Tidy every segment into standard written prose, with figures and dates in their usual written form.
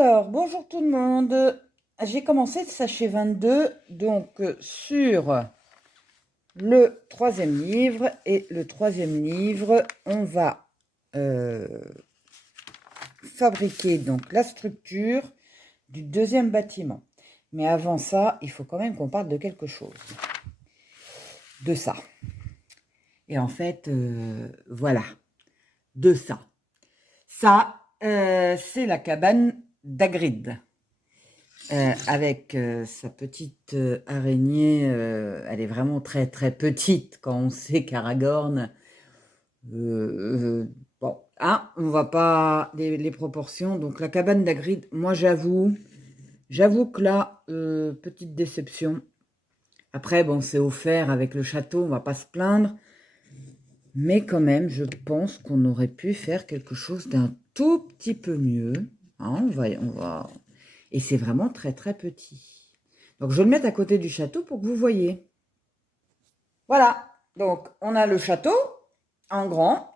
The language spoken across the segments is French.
Alors, bonjour tout le monde. J'ai commencé le sachet 22, donc sur le troisième livre. Et le troisième livre, on va fabriquer donc la structure du deuxième bâtiment. Mais avant ça, il faut quand même qu'on parle de quelque chose. De ça. Et en fait, voilà. De ça. Ça, c'est la cabane d'Hagrid. Avec sa petite araignée, elle est vraiment très très petite quand on sait qu'Aragorn, bon, hein, on va pas les proportions. Donc la cabane d'Hagrid, moi j'avoue que là, petite déception. Après, bon, c'est offert avec le château, on va pas se plaindre, mais quand même, je pense qu'on aurait pu faire quelque chose d'un tout petit peu mieux. Hein, on va, et c'est vraiment très très petit. Donc, je vais le mettre à côté du château pour que vous voyez. Voilà. Donc, on a le château en grand.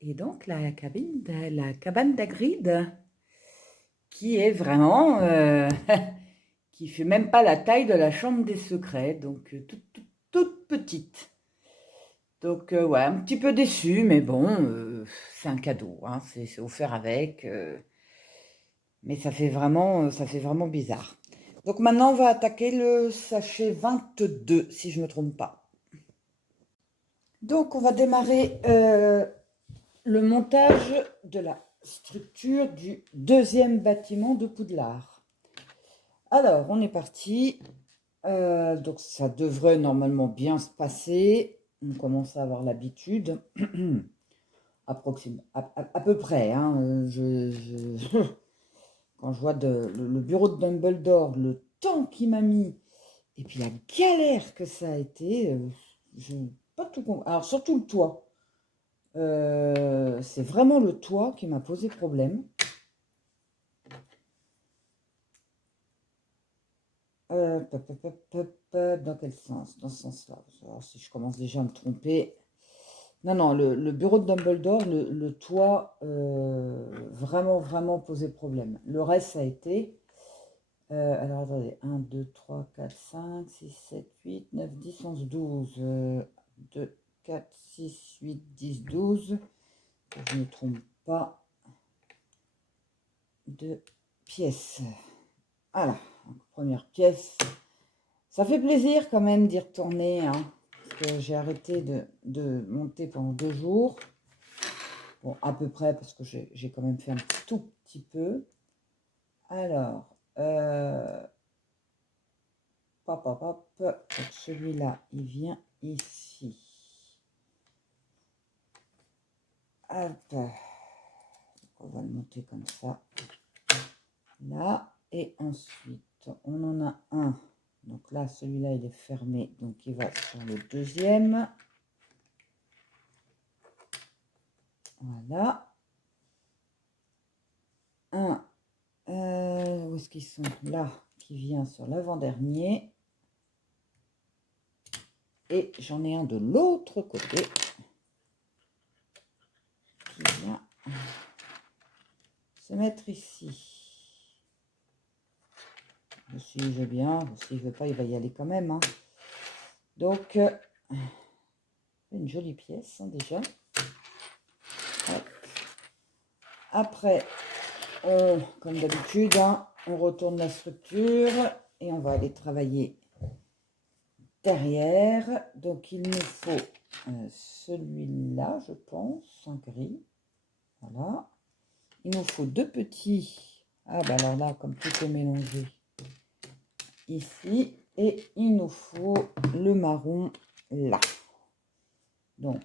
Et donc, la cabane d'Hagrid, qui est vraiment... qui fait même pas la taille de la chambre des secrets. Donc, toute petite. Donc, ouais, un petit peu déçu, mais bon, c'est un cadeau. Hein, c'est offert avec. Mais ça fait vraiment bizarre. Donc maintenant, on va attaquer le sachet 22, si je ne me trompe pas. Donc, on va démarrer le montage de la structure du deuxième bâtiment de Poudlard. Alors, on est parti. Donc, ça devrait normalement bien se passer. On commence à avoir l'habitude. À peu près. Hein, quand je vois le bureau de Dumbledore, le temps qu'il m'a mis, et puis la galère que ça a été, je n'ai pas tout compris. Alors surtout le toit. C'est vraiment le toit qui m'a posé problème. Dans quel sens? Dans ce sens-là. Alors, si je commence déjà à me tromper. Non, le bureau de Dumbledore, le toit, vraiment posé problème. Le reste, ça a été... alors attendez, 1, 2, 3, 4, 5, 6, 7, 8, 9, 10, 11, 12. 2, 4, 6, 8, 10, 12. Que je ne me trompe pas. De pièces. Voilà, donc, première pièce. Ça fait plaisir quand même d'y retourner. Hein, parce que j'ai arrêté de monter pendant 2 jours. Bon, à peu près, parce que j'ai quand même fait un tout petit peu. Alors, hop. Celui-là, il vient ici. Hop. On va le monter comme ça. Là. Et ensuite, on en a un. Donc là, celui-là, il est fermé. Donc, il va sur le deuxième. Voilà. Un. Où est-ce qu'ils sont? Là, qui vient sur l'avant-dernier. Et j'en ai un de l'autre côté. Qui vient se mettre ici. S'il veut bien, s'il veut pas, il va y aller quand même. Hein. Donc, une jolie pièce, hein, déjà. Hop. Après, comme d'habitude, hein, on retourne la structure et on va aller travailler derrière. Donc, il nous faut celui-là, je pense, en gris. Voilà. Il nous faut 2 petits. Ah, bah alors là, comme tout est mélangé, ici. Et il nous faut le marron là. Donc,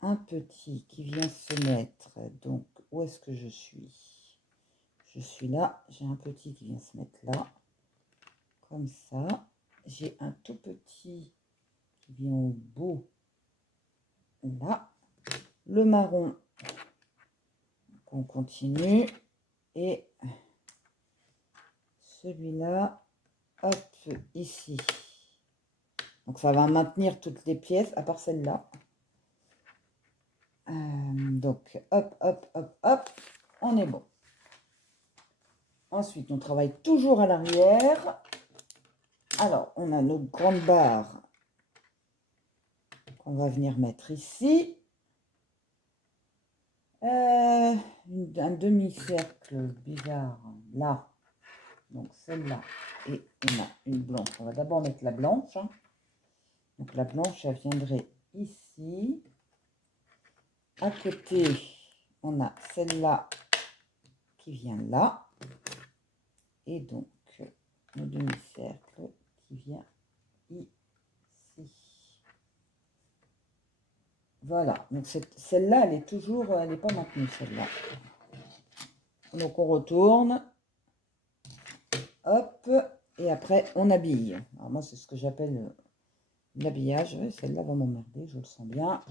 un petit qui vient se mettre. Donc, où est-ce que je suis? Je suis là. J'ai un petit qui vient se mettre là. Comme ça. J'ai un tout petit qui vient au bout. Là. Le marron. On continue. Et celui-là. Hop, ici. Donc, ça va maintenir toutes les pièces, à part celle-là. Donc, hop, on est bon. Ensuite, on travaille toujours à l'arrière. Alors, on a notre grande barre qu'on va venir mettre ici. Un demi-cercle bizarre là. Donc celle-là. Et on a une blanche. On va d'abord mettre la blanche. Hein. Donc la blanche, elle viendrait ici. À côté, on a celle-là qui vient là. Et donc, le demi-cercle qui vient ici. Voilà. Donc celle-là, elle est toujours, elle n'est pas maintenue, celle-là. Donc on retourne. Hop. Et après, on habille. Alors moi, c'est ce que j'appelle l'habillage. Celle-là va m'emmerder, je le sens bien.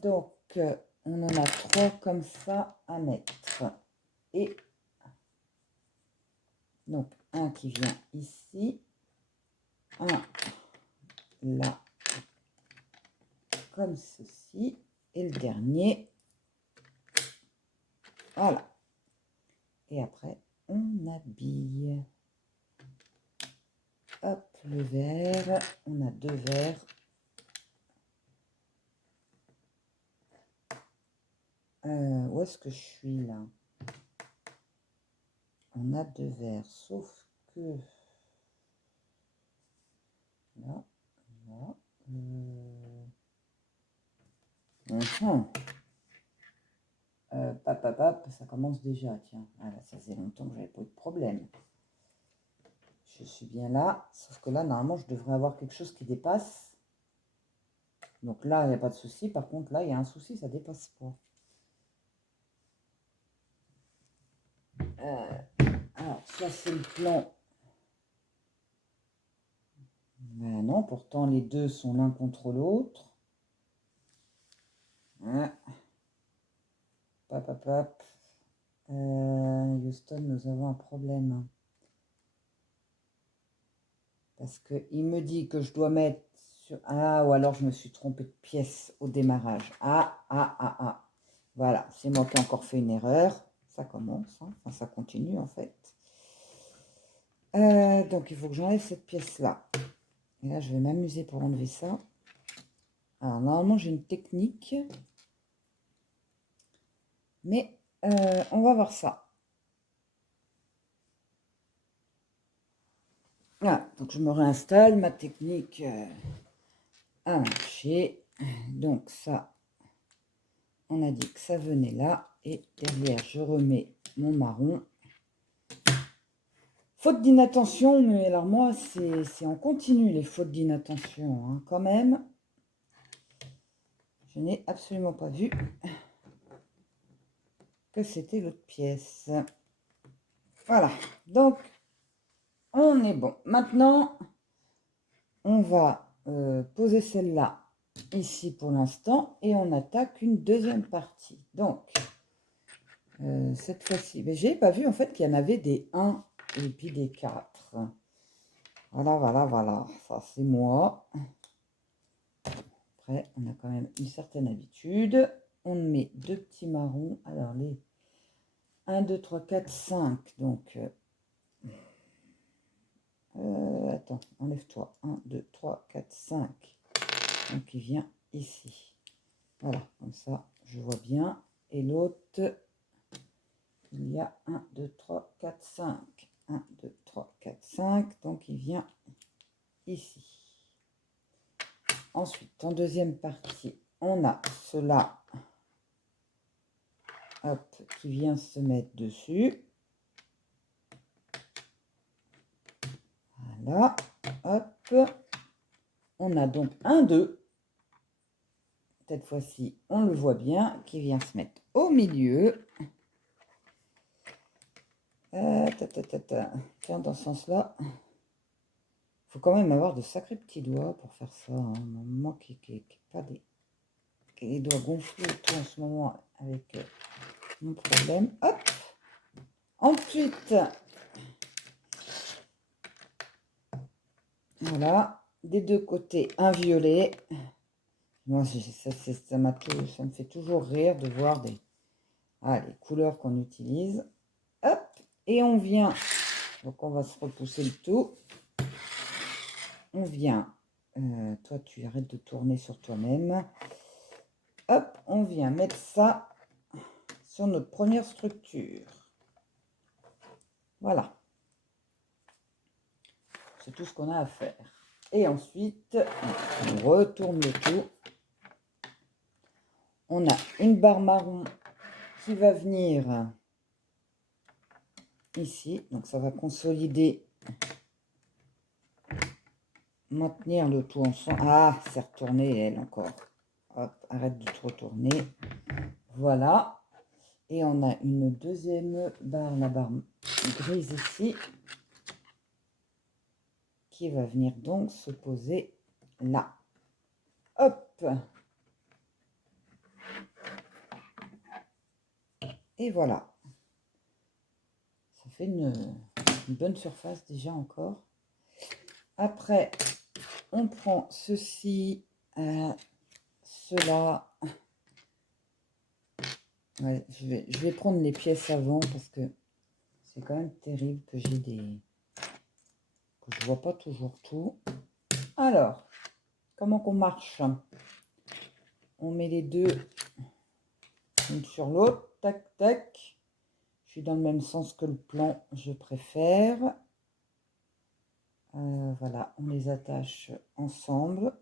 Donc, on en a 3 comme ça à mettre. Et donc, un qui vient ici. Un là, comme ceci. Et le dernier. Voilà. Et après, on habille. Hop, le vert. On a 2 verres. Où est-ce que je suis là? On a 2 verres, sauf que là, là, ça commence déjà, tiens. Ah, là, ça faisait longtemps que j'avais pas eu de problème. Je suis bien là, sauf que là, normalement, je devrais avoir quelque chose qui dépasse. Donc là, il n'y a pas de souci. Par contre, là, il y a un souci, ça dépasse pas. Alors, ça, c'est le plan. Ben non, pourtant, les deux sont l'un contre l'autre. Hein. Houston, nous avons un problème. Parce qu'il me dit que je dois mettre sur... Ah, ou alors je me suis trompée de pièce au démarrage. Ah. Voilà, c'est moi qui ai encore fait une erreur. Ça commence, hein. Enfin, ça continue en fait. Donc, il faut que j'enlève cette pièce-là. Et là, je vais m'amuser pour enlever ça. Alors, normalement, j'ai une technique. Mais on va voir ça. Voilà, donc je me réinstalle. Ma technique a marché. Donc, ça, on a dit que ça venait là. Et derrière, je remets mon marron. Faute d'inattention, mais alors moi, c'est en continu les fautes d'inattention, hein, quand même. Je n'ai absolument pas vu que c'était l'autre pièce. Voilà, donc on est bon. Maintenant, on va poser celle-là ici pour l'instant et on attaque une deuxième partie. Donc, cette fois-ci, mais j'ai pas vu en fait qu'il y en avait des 1 et puis des 4. Voilà, ça c'est moi. Après, on a quand même une certaine habitude. On met 2 petits marrons. Alors, les 1, 2, 3, 4, 5. Donc, attends, enlève-toi. 1, 2, 3, 4, 5. Donc, il vient ici. Voilà, comme ça, je vois bien. Et l'autre, il y a 1, 2, 3, 4, 5. 1, 2, 3, 4, 5. Donc, il vient ici. Ensuite, en deuxième partie, on a cela. Hop, qui vient se mettre dessus. Voilà, hop. On a donc un 2. Cette fois-ci, on le voit bien, qui vient se mettre au milieu. Tiens, dans ce sens-là, il faut quand même avoir de sacrés petits doigts pour faire ça. Hein. Moi qui pas des... qui les doigts gonflés et tout en ce moment avec mon problème. Hop. Ensuite, voilà, des deux côtés, un violet. Moi, ça me fait toujours rire de voir Ah, les couleurs qu'on utilise. Hop, et on vient, donc on va se repousser le tout. On vient, toi tu arrêtes de tourner sur toi-même. Hop, on vient mettre ça sur notre première structure. Voilà. C'est tout ce qu'on a à faire. Et ensuite, on retourne le tout. On a une barre marron qui va venir ici. Donc ça va consolider, maintenir le tout ensemble. Ah, c'est retourné elle encore. Hop, arrête de te retourner. Voilà. Et on a une deuxième barre, la barre grise ici, qui va venir donc se poser là. Hop. Et voilà. Ça fait une bonne surface déjà encore. Après, on prend ceci, cela. Ouais, je vais prendre les pièces avant parce que c'est quand même terrible que j'ai des... que je vois pas toujours tout. Alors, comment qu'on marche? On met les deux une sur l'autre. Tac, tac. Je suis dans le même sens que le plan, je préfère. Voilà, on les attache ensemble.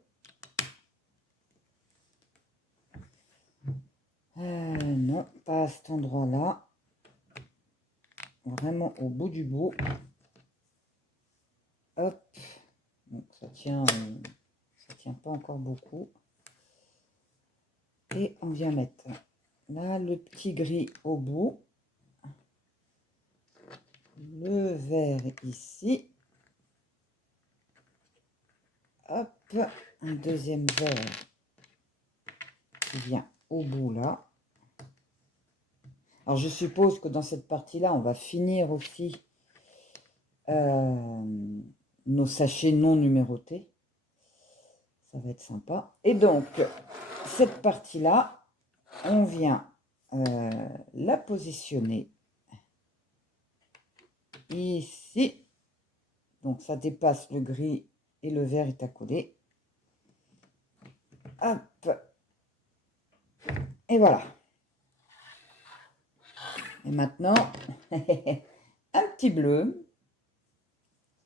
Non, pas à cet endroit-là. Vraiment au bout du bout. Hop. Donc ça tient pas encore beaucoup. Et on vient mettre là le petit gris au bout. Le vert ici. Hop. Un deuxième vert qui vient au bout là. Alors je suppose que dans cette partie-là, on va finir aussi nos sachets non numérotés. Ça va être sympa. Et donc, cette partie-là, on vient la positionner ici. Donc, ça dépasse le gris et le vert est accolé. Hop. Et voilà. Et maintenant, un petit bleu.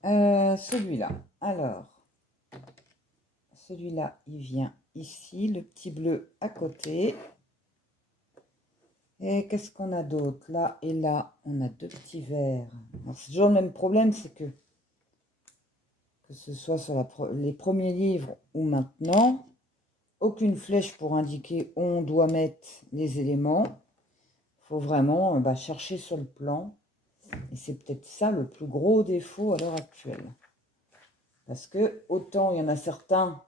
Celui-là. Alors, celui-là, il vient ici. Le petit bleu à côté. Et qu'est-ce qu'on a d'autre? Là et là, on a deux petits verts. C'est toujours le même problème, c'est que ce soit sur les premiers livres ou maintenant, aucune flèche pour indiquer où on doit mettre les éléments. Il faut vraiment chercher sur le plan. Et c'est peut-être ça le plus gros défaut à l'heure actuelle. Parce que autant il y en a certains,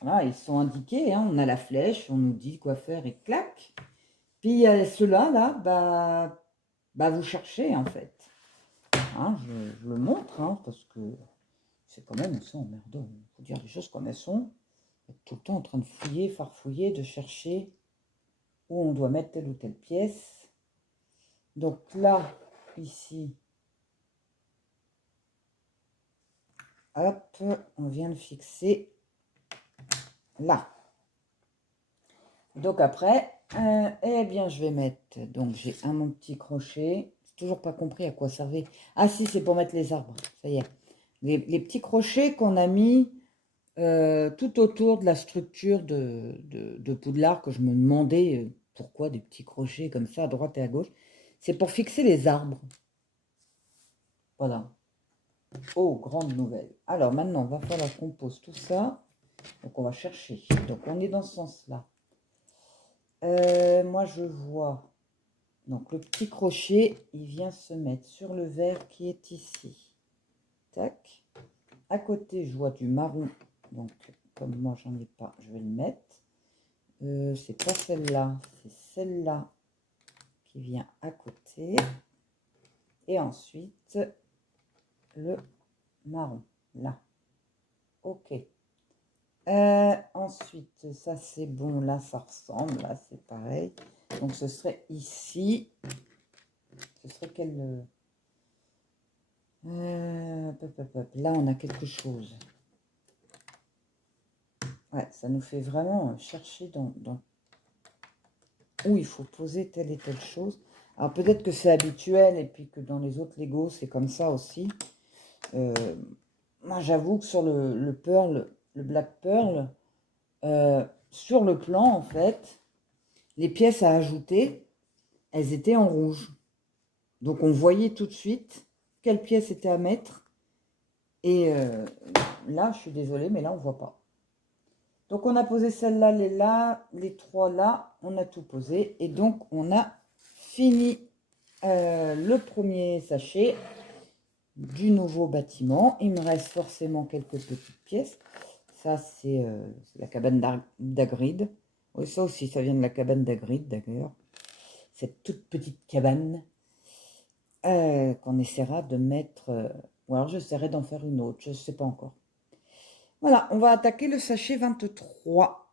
voilà, ils sont indiqués, hein, on a la flèche, on nous dit quoi faire et clac. Puis il y a ceux-là, là, vous cherchez en fait. Hein, je le montre, hein, parce que c'est quand même assez emmerdant. Il faut dire les choses comme elles sont. Être tout le temps en train de fouiller, farfouiller, de chercher où on doit mettre telle ou telle pièce. Donc là, ici, hop, on vient le fixer là. Donc après, eh bien, je vais mettre, donc j'ai mon petit crochet. J'ai toujours pas compris à quoi servait. Ah si, c'est pour mettre les arbres, ça y est. Les petits crochets qu'on a mis tout autour de la structure de Poudlard, que je me demandais pourquoi des petits crochets comme ça à droite et à gauche. C'est pour fixer les arbres. Voilà. Oh, grande nouvelle. Alors maintenant, il va falloir qu'on pose tout ça. Donc on va chercher. Donc on est dans ce sens-là. Moi je vois. Donc le petit crochet, il vient se mettre sur le vert qui est ici. Tac. À côté, je vois du marron. Donc comme moi j'en ai pas, je vais le mettre. C'est pas celle-là, c'est celle-là qui vient à côté. Et ensuite, le marron, là. Ok. Ensuite, ça c'est bon, là ça ressemble, là c'est pareil. Donc ce serait ici. Ce serait quel... Là, on a quelque chose. Ouais, ça nous fait vraiment chercher dans où il faut poser telle et telle chose. Alors peut-être que c'est habituel et puis que dans les autres Lego, c'est comme ça aussi. Moi, j'avoue que sur le Pearl, le Black Pearl, sur le plan, en fait, les pièces à ajouter, elles étaient en rouge. Donc on voyait tout de suite quelle pièce était à mettre. Et là, je suis désolée, mais là, on ne voit pas. Donc on a posé celle-là, les trois là, on a tout posé. Et donc on a fini le premier sachet du nouveau bâtiment. Il me reste forcément quelques petites pièces. Ça, c'est la cabane d'Hagrid. Oui, ça aussi, ça vient de la cabane d'Hagrid d'ailleurs. Cette toute petite cabane qu'on essaiera de mettre... ou alors j'essaierai d'en faire une autre, je ne sais pas encore. Voilà, on va attaquer le sachet 23.